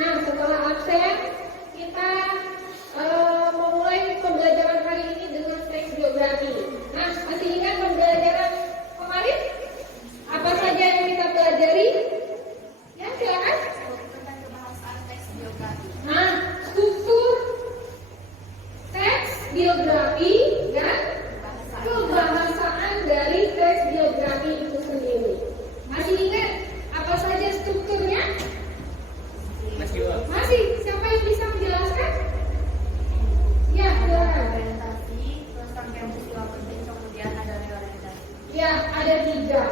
Nah, setelah absen, kita memulai pembelajaran hari ini dengan teks biografi. Nah, masih ingat pembelajaran kemarin? Apa saja yang kita pelajari? Ya, silakan. Tentang kebahasaan teks biografi. Nah, struktur teks biografi dan kebahasaan dari teks biografi itu sendiri. Masih ingat apa saja strukturnya? Masih? Siapa yang bisa menjelaskan? Ya, silakan. Orientasi, terus rangkaian peristiwa penting, kemudian ada reorientasi. Ya, ada 3.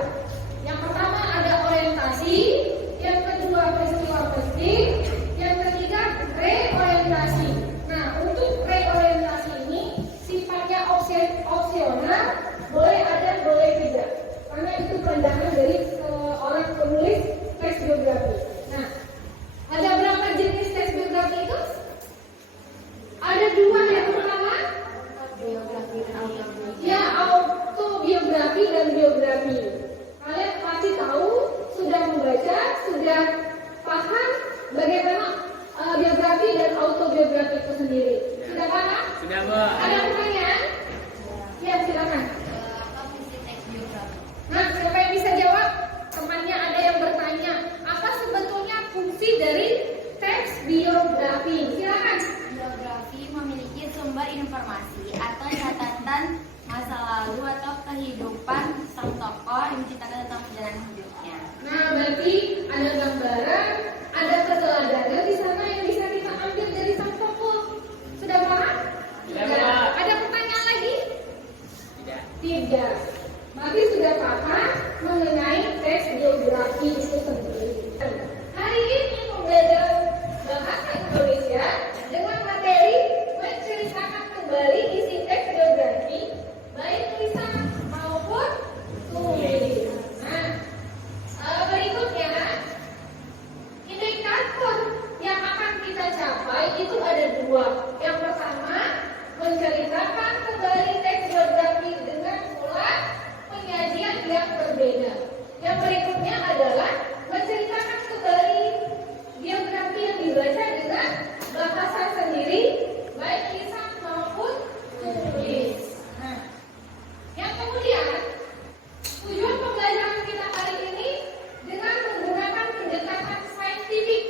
Yang pertama ada orientasi, yang kedua peristiwa penting, yang ketiga reorientasi. Nah, untuk reorientasi ini sifatnya opsional, boleh ada, boleh tidak. Karena itu pandangan dari seorang penulis teks biografi. Nah, ada berapa jenis teks biografi itu? Ada 2. Yang pertama, Biografi dan autobiografi. ya, autobiografi dan biografi. Kalian pasti tahu, sudah membaca, sudah paham bagaimana biografi dan autobiografi itu sendiri. Sudah paham? Sudah, Bu. Ada pertanyaan? Ya, silakan. Apa fungsi teks biografi? Nah, siapa yang bisa jawab? Temannya ada yang bertanya, apa sebetulnya fungsi dari teks biografi? Silakan. Biografi memiliki sumber informasi atau catatan masa lalu atau kehidupan sang tokoh yang menceritakan tentang perjalanan hidupnya. Nah, berarti ada gambaran, ada keteladanan di sana yang bisa kita ambil dari sang tokoh. Sudah paham? Sudah, Pak. Ada pertanyaan lagi? Tidak. Tidak. Berarti sudah paham mengenai teks biografi itu sendiri. Hari ini pembelajaran bahasa Indonesia dengan materi menceritakan kembali isi teks biografi, baik tulisan maupun tulis. Nah, berikutnya indikator yang akan kita capai itu ada 2. Yang pertama, menceritakan kembali teks biografi dengan pola penyajian yang berbeda. Yang berikutnya adalah menceritakan kembali biografi yang dibaca dengan bahasa sendiri, baik lisan maupun tulis. Nah, yang kemudian tujuan pembelajaran kita hari ini dengan menggunakan pendekatan saintifik.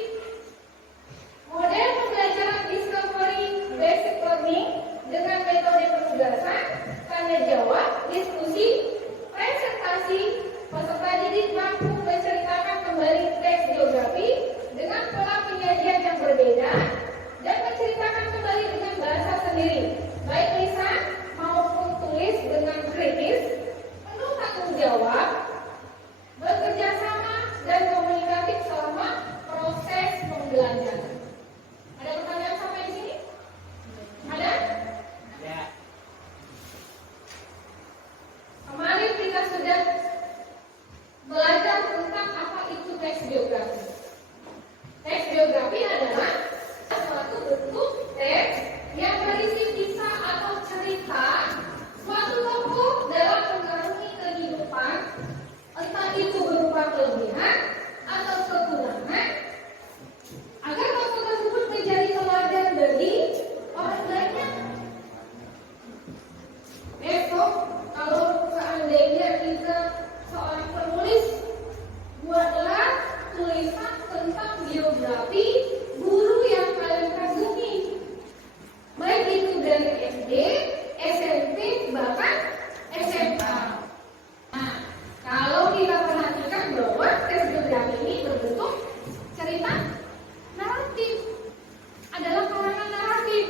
Model pembelajaran discovery basic learning dengan metode penugasan, tanya jawab, diskusi, presentasi, peserta didik mampu menceritakan kembali teks biografi dengan pola penyajian yang berbeda dan menceritakan kembali dengan bahasa sendiri, baik lisan maupun tulis dengan kritis, penuh tanggung jawab, bekerja sama dan komunikatif selama proses pembelajaran. Ada pertanyaan sampai di sini? Ada? Ya. Kemarin kita sudah belajar tentang apa itu teks biografi. Teks biografi adalah suatu bentuk teks yang berisi kisah atau cerita suatu tokoh dalam mengarungi kehidupan, entah itu berupa kelebihan atau kekurangan, agar tokoh tersebut menjadi teladan bagi orang lainnya. Besok kalau seandainya kita seorang penulis, buatlah tulisan tentang biografi guru yang kalian kagumi, baik itu dari SD, SMP, bahkan SMA. Nah, kalau kita perhatikan bahwa teks biografi ini berbentuk cerita naratif, adalah karangan naratif,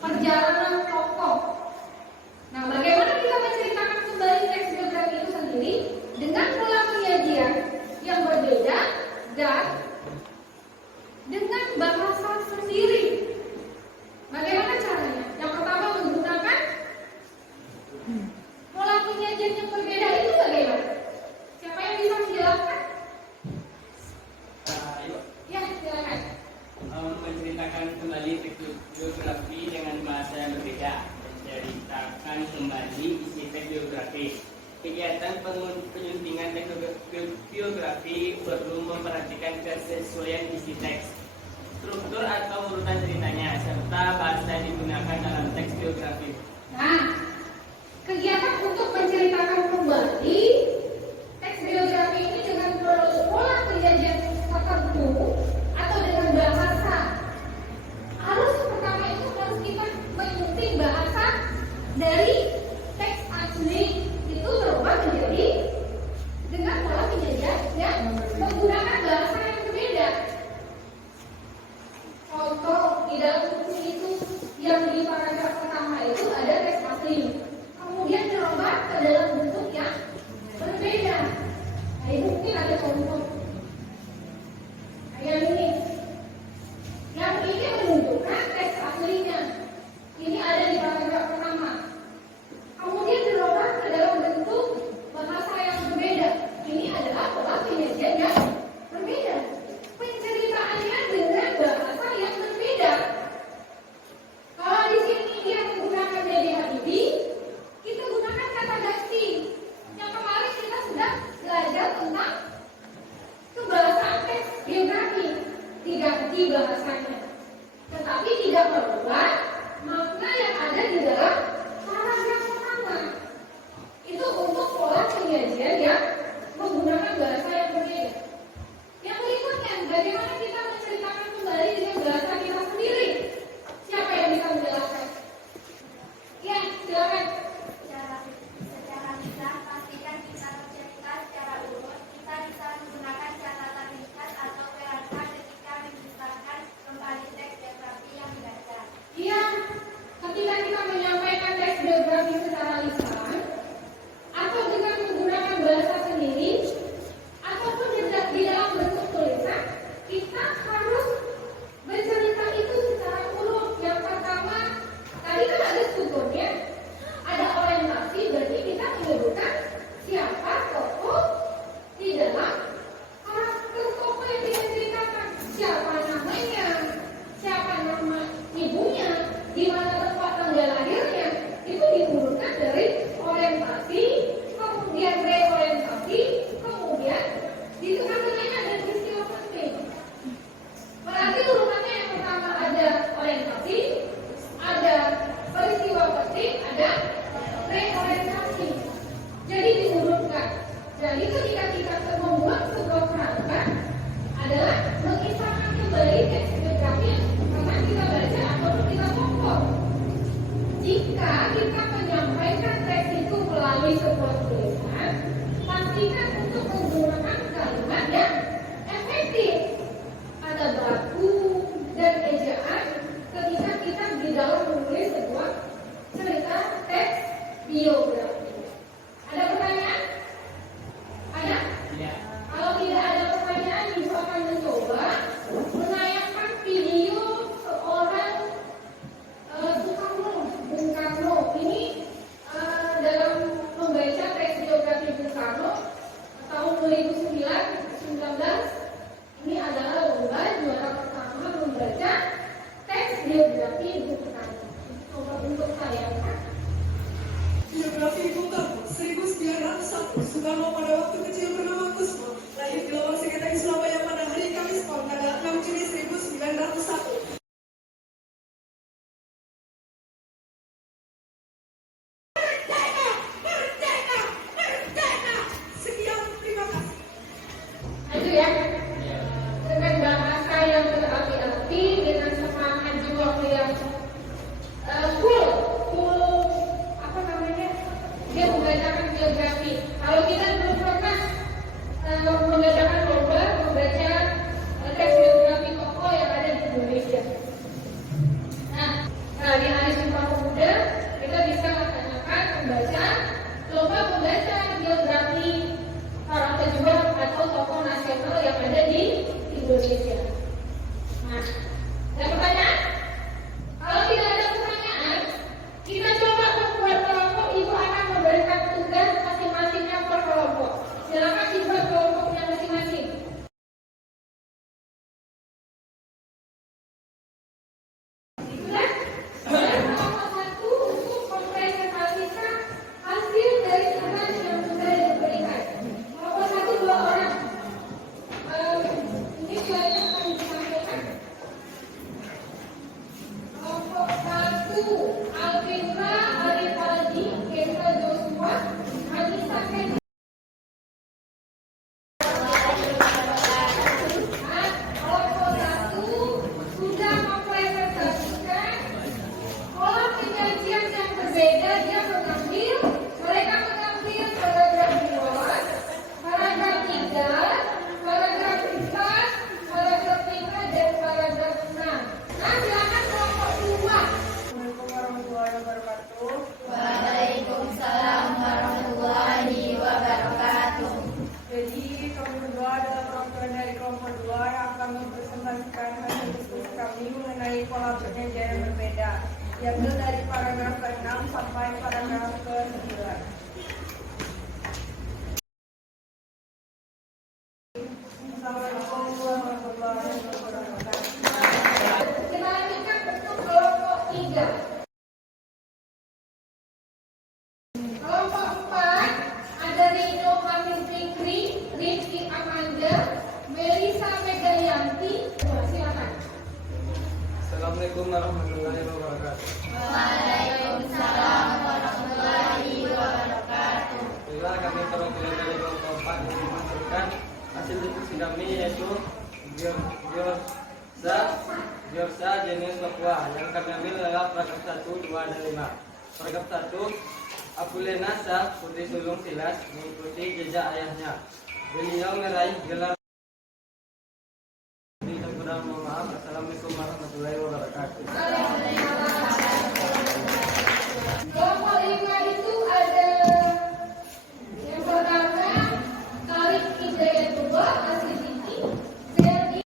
perjalanan tokoh. Nah, bagaimana kita menceritakan kembali teks biografi itu sendiri dengan pola penyajian yang berbeda dan dengan bahasa sendiri. Bagaimana caranya? Yang pertama menggunakan pola penyajian yang berbeda itu bagaimana? Siapa yang bisa menjelaskan? Ayo. Ya, silakan. Menceritakan kembali teks biografi dengan bahasa yang berbeda. Menceritakan kembali isi teks biografi. Kegiatan penyuntingan teks biografi perlu memperhatikan kesesuaian isi teks, struktur atau urutan ceritanya, serta bahasa yang digunakan dalam teks biografi. Nah, kegiatan untuk menceritakan kembali teks biografi ini dengan pola kejadian tertentu atau dengan bahasa. Pertama itu harus kita mengikuti bahasa dari teks asli itu berubah menjadi dengan pola kejadian yang menggunakan bahasa yang berbeda. Contoh di dalam buku itu yang di paragraf pertama itu ada teks asli, kemudian dirubah ke dalam bentuk yang berbeda. Nah, ini mungkin ada contoh kayak ini. Yang ini menunjukkan teks aslinya. Ini ada di paragraf pertama. Kemudian dirubah ke dalam bentuk bahasa yang berbeda. Ini adalah pola penyajian yang berbeda. Penceritaannya dengan bahasa yang berbeda. Kalau di sini dia menggunakan B.J. Habibie, kita gunakan kata ganti. Yang kemarin kita sudah belajar tentang kebahasaan teks biografi. Diganti bahasanya, tetapi tidak merubah makna yang ada di dalam paragraf pertama. Itu untuk pola penyajian yang menggunakan bahasa yang berbeda. Yang berikutnya, bagaimana kita menceritakan kembali dengan bahasa kita sendiri? Siapa yang bisa menjelaskan? Ya, silakan. Secara lisan, pastikan kita bercerita secara urut. Kita bisa menggunakan catatan ringkas atau PHK ketika menceritakan kembali teks biografi yang dibaca. Iya, ketika kita menyampaikan teks biografi secara lisan atau dengan menggunakan bahasa sendiri ataupun di dalam bentuk tulisan, kita harus bercerita itu secara urut. Yang pertama, tadi kan ada strukturnya, ada orientasi, berarti kita menyebutkan siapa tokoh di dalam karakter tokoh yang kita ceritakan, siapa namanya, siapa nama ibunya, di mana tempat tanggal lahirnya. Itu diurutkan dari orientasi, kemudian reorientasi, kemudian di tengah-tengahnya ada peristiwa penting. Berarti urutannya yang pertama ada orientasi, ada peristiwa penting, ada reorientasi. Jadi diurutkan. Jadi ketika kita membuat sebuah kerangka adalah mengisahkan kembali teks biografi yang pernah kita baca ataupun kita tonton. Jika kita menyampaikan teks itu melalui sebuah tulisan, pastikan untuk menggunakan kalimat yang efektif. Ada baku dan ejaan ketika kita di dalam menulis sebuah cerita teks biografi. Ada pertanyaan? Ada? Ya. Kalau tidak ada pertanyaan, Ibu akan mencoba menayangkan video seorang Soekarno, Bung Karno. Ini dalam membaca teks biografi Bung Karno tahun 2019. Ini adalah lomba juara pertama membaca teks biografi Bung Karno. Coba untuk tayangkan. Biografi Bung Karno 1901. Soekarno pada waktu kecil bernama Kusmo, lahir di Lawang Sekretari Surabaya pada hari Kamis Pon tanggal 6 Juni 1901. Sekian, terima kasih. Itu ya, dengan bahasa yang berapi-api, dengan semangat jiwa yang full apa namanya, dia membacakan biografi. Kalau kita belum pernah mengadakan lomba membaca teks biografi tokoh yang ada di Indonesia. Nah, di Hari Sumpah Pemuda kita bisa laksanakan membaca lomba membaca biografi para pejuang atau tokoh nasional yang ada penyajian yang berbeda, yaitu dari paragraf ke-6 sampai paragraf ke-9. Assalamualaikum warahmatullahi wabarakatuh. Kita lanjutkan bentuk kelompok 3. Kelompok 4 ada Rino Hamid Fikri, Rizky Amanda, Melisa Megayanti. Silakan. Assalamualaikum warahmatullahi wabarakatuh. Waalaikumsalam warahmatullahi wabarakatuh. Baiklah, kami perwakilan dari kelompok 4 yang dimaksudkan hasil diskusi kami yaitu Giorsa jenis Papua. Yang kami ambil adalah paragraf 1, 2, dan 5. Paragraf 1, Apulena Sah Putri Sulung Silas mengikuti jejak ayahnya. Beliau meraih gelar. Mohon maaf. Assalamualaikum warahmatullahi wabarakatuh. Kelompok 5 itu ada yang pertama Tarik Hidayatullah Asidiki, Ferdi.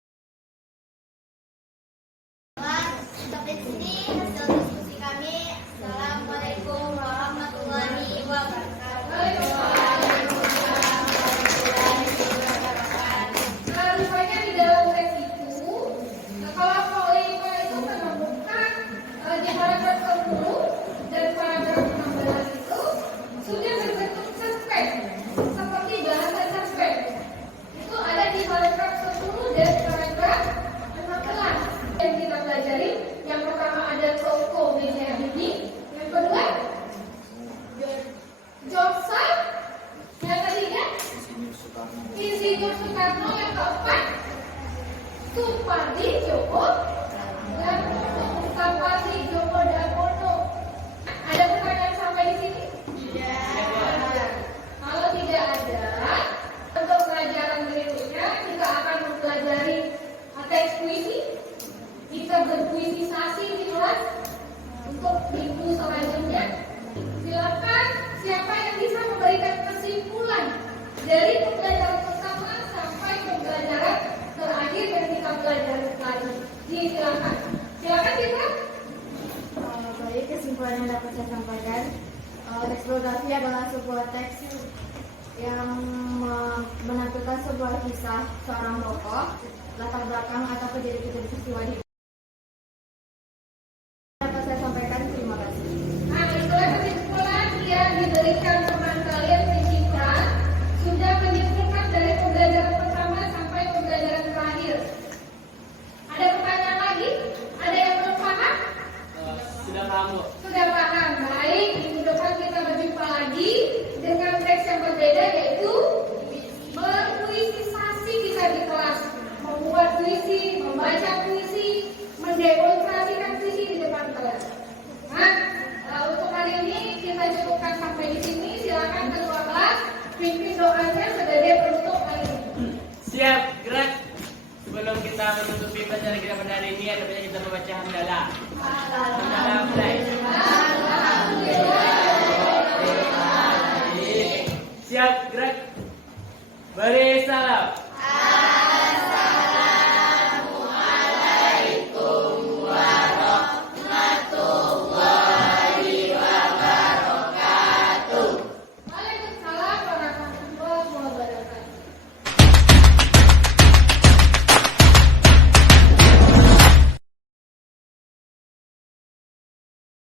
Sampai di sini hasil diskusi kami. Assalamualaikum warahmatullahi wabarakatuh. Nah, rupanya di dalam teks itu kelompok 5 itu menemukan di paragraf 10 dan paragraf 16 itu sudah berbentuk cerpen, seperti bahasa cerpen. Itu ada di paragraf 10 dan paragraf 16 yang kita pelajari. Yang pertama ada toko meja ini, yang kedua Joksa, yang ketiga Insinyur Soekarno, yang keempat Supardi Djoko, dan Supardi Djoko Damono. Ada pertanyaan sampai di sini? Kalau tidak ada, untuk pelajaran berikutnya kita akan mempelajari teks puisi. Kita berpuisisasi di kelas untuk minggu selanjutnya. Silakan siapa yang bisa memberikan kesimpulan dari pembelajaran pertama sampai pembelajaran terakhir yang kita pelajari tadi. Silakan. Silakan kita. Baik, kesimpulan yang dapat saya sampaikan, teks biografi adalah sebuah teks yang menampilkan sebuah kisah seorang tokoh, latar belakang atau kejadian-kejadian peristiwa di dapat saya sampaikan. Terima kasih. Nah, itulah kesimpulan yang diberikan teman kalian Fisika sudah menyimpulkan dari pembelajaran pertama sampai pembelajaran terakhir. Ada pertanyaan lagi? Ada yang belum paham? Sudah paham, Bu? Sudah paham. Baik, minggu depan kita berjumpa lagi dengan teks yang berbeda, yaitu berpuisisasi kita di kelas, membuat puisi, membaca puisi, mendemonstrasikan puisi di depan kelas. Nah, untuk hari ini kita cukupkan sampai di sini. Silakan ketua kelas pimpin doanya sebagai penutup hari ini. Siap, gerak. Sebelum kita menutupi pelajaran kita pada hari ini, ada baiknya kita membaca hamdalah. Hamdalah mulai. Siap, gerak. Beri salam.